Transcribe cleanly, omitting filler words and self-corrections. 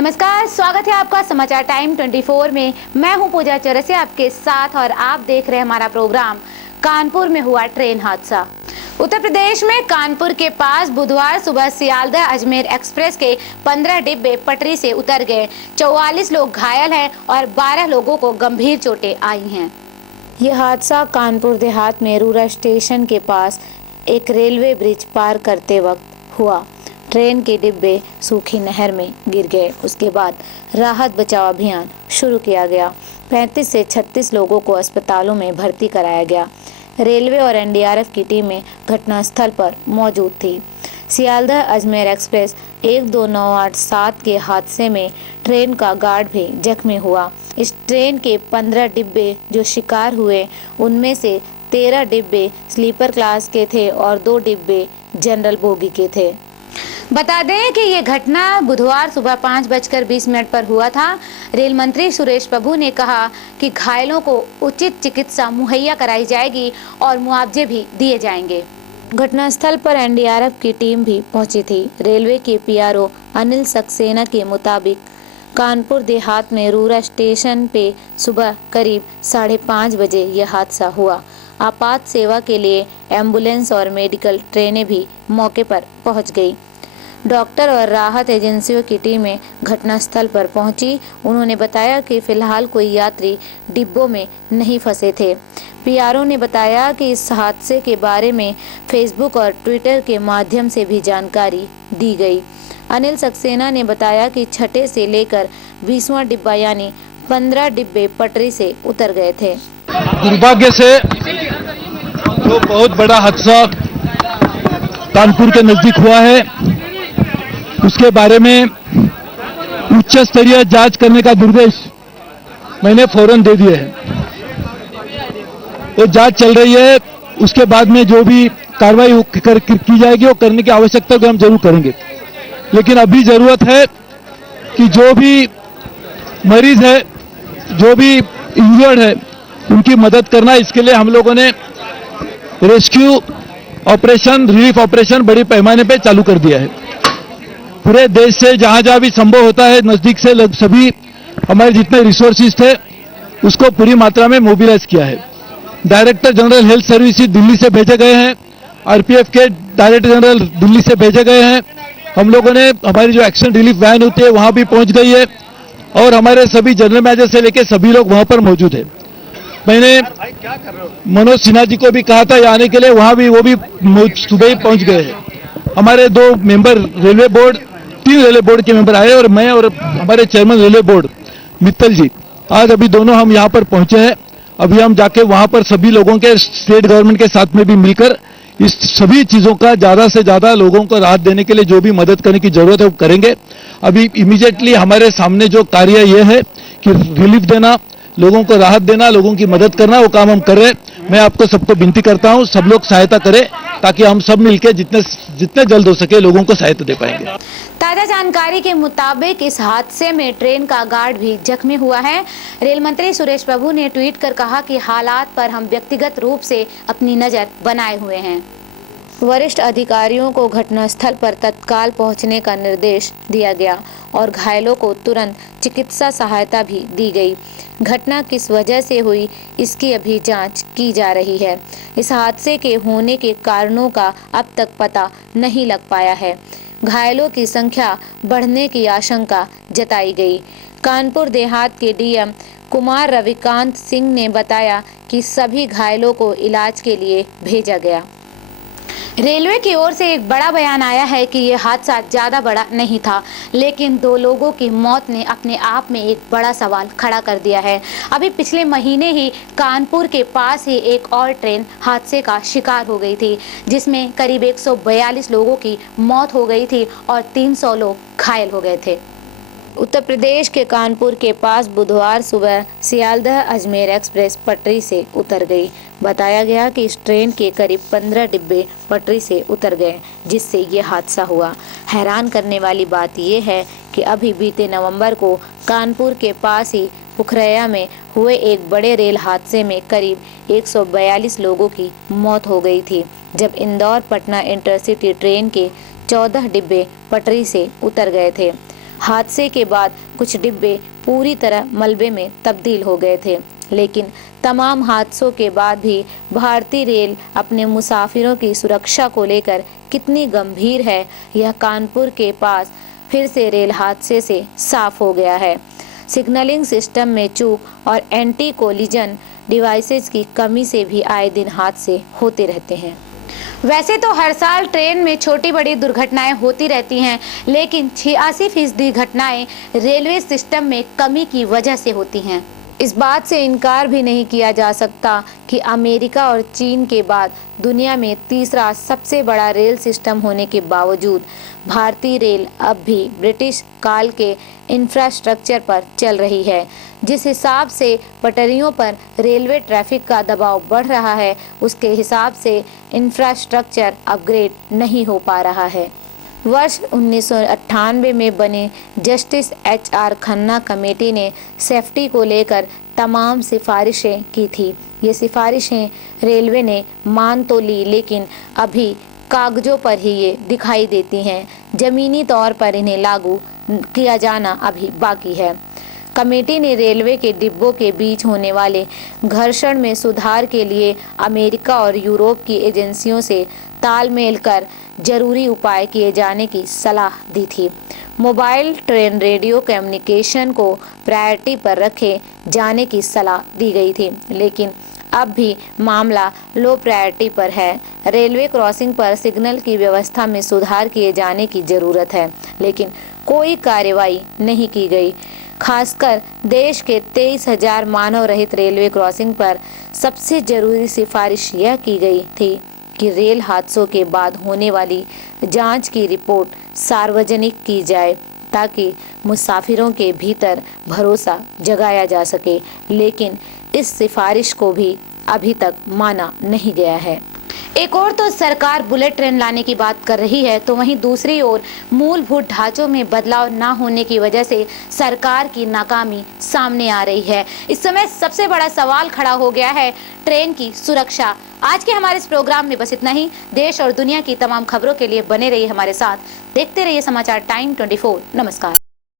नमस्कार, स्वागत है आपका समाचार टाइम 24 में। मैं हूं पूजा चौरसिया आपके साथ और आप देख रहे हैं हमारा प्रोग्राम। कानपुर में हुआ ट्रेन हादसा। उत्तर प्रदेश में कानपुर के पास बुधवार सुबह सियालदह अजमेर एक्सप्रेस के 15 डिब्बे पटरी से उतर गए। 44 लोग घायल हैं और 12 लोगों को गंभीर चोटें आई हैं। यह हादसा कानपुर देहात में रूरा स्टेशन के पास एक रेलवे ब्रिज पार करते वक्त हुआ। ट्रेन के डिब्बे सूखी नहर में गिर गए। उसके बाद राहत बचाव अभियान शुरू किया गया। 35 से 36 लोगों को अस्पतालों में भर्ती कराया गया। रेलवे और एनडीआरएफ की टीमें घटनास्थल पर मौजूद थी। सियालदह अजमेर एक्सप्रेस 12987 के हादसे में ट्रेन का गार्ड भी जख्मी हुआ। इस ट्रेन के 15 डिब्बे जो शिकार हुए उनमें से 13 डिब्बे स्लीपर क्लास के थे और 2 डिब्बे जनरल बोगी के थे। बता दें कि ये घटना बुधवार सुबह 5:20 पर हुआ था। रेल मंत्री सुरेश प्रभु ने कहा कि घायलों को उचित चिकित्सा मुहैया कराई जाएगी और मुआवजे भी दिए जाएंगे। घटनास्थल पर एनडीआरएफ की टीम भी पहुंची थी। रेलवे के पीआरओ अनिल सक्सेना के मुताबिक कानपुर देहात में रूरा स्टेशन पे सुबह करीब 5:30 बजे यह हादसा हुआ। आपात सेवा के लिए एम्बुलेंस और मेडिकल ट्रेनें भी मौके पर पहुंच गई। डॉक्टर और राहत एजेंसियों की टीमें घटनास्थल पर पहुंची। उन्होंने बताया कि फिलहाल कोई यात्री डिब्बों में नहीं फंसे थे। पीआरओ ने बताया कि इस हादसे के बारे में फेसबुक और ट्विटर के माध्यम से भी जानकारी दी गई। अनिल सक्सेना ने बताया कि छठे से लेकर 20वां डिब्बा यानी 15 डिब्बे पटरी से उतर गए थे। दुर्भाग्य से जो बहुत बड़ा हादसा कानपुर के नजदीक हुआ है उसके बारे में उच्च स्तरीय जांच करने का निर्देश मैंने फौरन दे दिए हैं। वो जांच चल रही है। उसके बाद में जो भी कार्रवाई की जाएगी वो करने की आवश्यकता को हम जरूर करेंगे। लेकिन अभी जरूरत है कि जो भी मरीज है, जो भी इंजर्ड है, उनकी मदद करना। इसके लिए हम लोगों ने रेस्क्यू ऑपरेशन, रिलीफ ऑपरेशन बड़े पैमाने पे चालू कर दिया है। पूरे देश से जहां जहां भी संभव होता है नजदीक से सभी हमारे जितने रिसोर्सेज थे उसको पूरी मात्रा में मोबिलाइज किया है। Director general health services Delhi से भेजे गए हैं। आरपीएफ के डायरेक्टर जनरल दिल्ली से भेजे गए हैं। हम लोगों ने हमारी जो एक्शन रिलीफ वैन होती है वहां भी पहुंच गई है और हमारे सभी जनरल मैनेजर से लेकर सभी लोग वहां पर मौजूद है। मैंने मनोज सिन्हा जी को भी कहा था आने के लिए, वहां भी वो भी सुबह ही पहुंच गए हैं। हमारे 2 member railway board, 3 railway board के मेंबर आए और मैं और हमारे चेयरमैन रेलवे बोर्ड मित्तल जी आज अभी दोनों हम यहाँ पर पहुंचे हैं। अभी हम जाके वहां पर सभी लोगों के स्टेट गवर्नमेंट के साथ में भी मिलकर इस सभी चीजों का ज्यादा से ज्यादा लोगों को राहत देने के लिए जो भी मदद करने की जरूरत है वो करेंगे। अभी इमीडिएटली हमारे सामने जो कार्य ये है कि रिलीफ देना, लोगों को राहत देना, लोगों की मदद करना, वो काम हम कर रहे हैं। मैं आपको सबको विनती करता हूं सब लोग सहायता करें ताकि हम सब मिलकर जितने जल्द हो सके लोगों को सहायता दे पाएंगे। ताजा जानकारी के मुताबिक इस हादसे में ट्रेन का गार्ड भी जख्मी हुआ है। रेल मंत्री सुरेश प्रभु ने ट्वीट कर कहा कि हालात पर हम व्यक्तिगत रूप से अपनी नजर बनाए हुए हैं। वरिष्ठ अधिकारियों को घटनास्थल पर तत्काल पहुंचने का निर्देश दिया गया और घायलों को तुरंत चिकित्सा सहायता भी दी गई। घटना किस वजह से हुई इसकी अभी जांच की जा रही है। इस हादसे के होने के कारणों का अब तक पता नहीं लग पाया है। घायलों की संख्या बढ़ने की आशंका जताई गई। कानपुर देहात के डीएम कुमार रविकांत सिंह ने बताया कि सभी घायलों को इलाज के लिए भेजा गया। रेलवे की ओर से एक बड़ा बयान आया है कि यह हादसा ज़्यादा बड़ा नहीं था, लेकिन 2 लोगों की मौत ने अपने आप में एक बड़ा सवाल खड़ा कर दिया है। अभी पिछले महीने ही कानपुर के पास ही एक और ट्रेन हादसे का शिकार हो गई थी, जिसमें करीब 142 लोगों की मौत हो गई थी और 300 लोग घायल हो गए थे। उत्तर प्रदेश के कानपुर के पास बुधवार सुबह सियालदह अजमेर एक्सप्रेस पटरी से उतर गई। बताया गया कि इस ट्रेन के करीब 15 डिब्बे पटरी से उतर गए, जिससे ये हादसा हुआ। हैरान करने वाली बात यह है कि अभी बीते नवंबर को कानपुर के पास ही पुखरैया में हुए एक बड़े रेल हादसे में करीब 142 लोगों की मौत हो गई थी, जब इंदौर पटना इंटरसिटी ट्रेन के 14 डिब्बे पटरी से उतर गए थे। हादसे के बाद कुछ डिब्बे पूरी तरह मलबे में तब्दील हो गए थे, लेकिन तमाम हादसों के बाद भी भारतीय रेल अपने मुसाफिरों की सुरक्षा को लेकर कितनी गंभीर है, यह कानपुर के पास फिर से रेल हादसे से साफ हो गया है। सिग्नलिंग सिस्टम में चूक और एंटी कोलिजन डिवाइसेस की कमी से भी आए दिन हादसे होते रहते हैं। वैसे तो हर साल ट्रेन में छोटी बड़ी दुर्घटनाएं होती रहती हैं, लेकिन 86% घटनाएं रेलवे सिस्टम में कमी की वजह से होती हैं। इस बात से इनकार भी नहीं किया जा सकता कि अमेरिका और चीन के बाद दुनिया में तीसरा सबसे बड़ा रेल सिस्टम होने के बावजूद भारतीय रेल अब भी ब्रिटिश काल के इंफ्रास्ट्रक्चर पर चल रही है। जिस हिसाब से पटरियों पर रेलवे ट्रैफिक का दबाव बढ़ रहा है, उसके हिसाब से इंफ्रास्ट्रक्चर अपग्रेड नहीं हो पा रहा है। वर्ष 1998 में बने जस्टिस HR खन्ना कमेटी ने सेफ्टी को लेकर तमाम सिफारिशें की थी। ये सिफारिशें रेलवे ने मान तो ली, लेकिन अभी कागजों पर ही ये दिखाई देती हैं। ज़मीनी तौर पर इन्हें लागू किया जाना अभी बाकी है। कमेटी ने रेलवे के डिब्बों के बीच होने वाले घर्षण में सुधार के लिए अमेरिका और यूरोप की एजेंसियों से तालमेल कर जरूरी उपाय किए जाने की सलाह दी थी। मोबाइल ट्रेन रेडियो कम्युनिकेशन को प्रायोरिटी पर रखे जाने की सलाह दी गई थी, लेकिन अब भी मामला लो प्रायोरिटी पर है। रेलवे क्रॉसिंग पर सिग्नल की व्यवस्था में सुधार किए जाने की जरूरत है, लेकिन कोई कार्रवाई नहीं की गई। खासकर देश के 23,000 मानव रहित रेलवे क्रॉसिंग पर सबसे जरूरी सिफारिश यह की गई थी कि रेल हादसों के बाद होने वाली जांच की रिपोर्ट सार्वजनिक की जाए, ताकि मुसाफिरों के भीतर भरोसा जगाया जा सके, लेकिन इस सिफारिश को भी अभी तक माना नहीं गया है। एक और तो सरकार बुलेट ट्रेन लाने की बात कर रही है, तो वहीं दूसरी ओर मूलभूत ढांचों में बदलाव न होने की वजह से सरकार की नाकामी सामने आ रही है। इस समय सबसे बड़ा सवाल खड़ा हो गया है ट्रेन की सुरक्षा। आज के हमारे इस प्रोग्राम में बस इतना ही। देश और दुनिया की तमाम खबरों के लिए बने रहिए हमारे साथ, देखते रहिए समाचार टाइम 24। नमस्कार।